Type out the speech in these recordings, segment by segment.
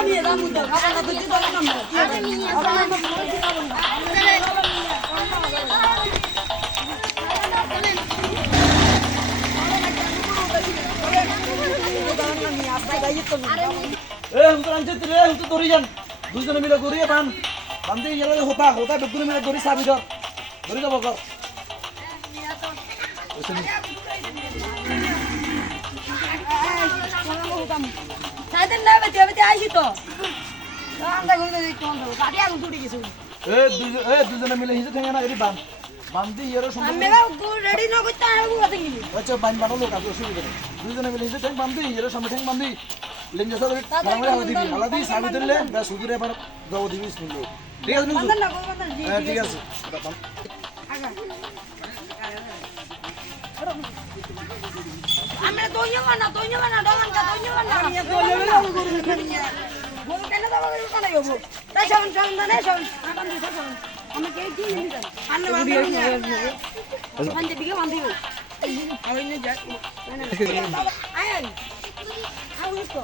নিয়ে যাব তো খাবার না তো কি দরকার আমরা আরে নিয়ে খাবার না তো বলছি খাব না দরকার না নিয়ে আসতে গাইয়ে তো এ হুতো আনছে রে হুতো ধরি যান। দুইজনে মিলে ধরিয়ে বান বান্ধে গেলে হতা হতা বেগুনে মিলে ধরি চাবি ধর ধরি যাব বেতে আইছি তো। আমরা ঘুরে দেখতে হবে গাড়ি আগুন ছুটে গেছে। এ দুইজন এ দুইজনে মিলে হিসে থেকে না এরি বান বান্ধি এরও আমি সম্পর্ক মেগা রেডি না করতে আমি কথা গেলি আচ্ছা বান বানালো কাজ অসুবিধা নেই। দুইজনে মিলে হিসে ঠ্যাং বান্ধি এরও সামনে ঠ্যাং বান্ধি লেঞ্জা ধরে মারা হালা দিবি। হালা দিবি চাবি ধরলে ব্যাস হুজুরে এবার যাব দিবি শুনলো ঠিক আছে না হ্যাঁ ঠিক আছে। আমরা দইও না দইও না ডগান কা দইও না আমি দইও না গরু কেন দাবা গরু কেন হব তাই সবন সবন না সবন আকান দিছ সবন আমি কে কি নিবি জান আন্নে বান্ধি বান্ধি বিকে বান্ধি আমি নে যা আয় আয় আয় উঠো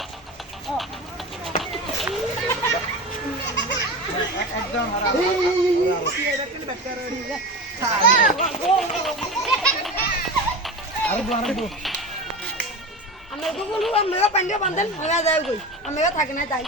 ও আমরা তো বলব আমরা পান্ডে বান্ধেন আমরা যাই কই? আমরা থাকে না যাই।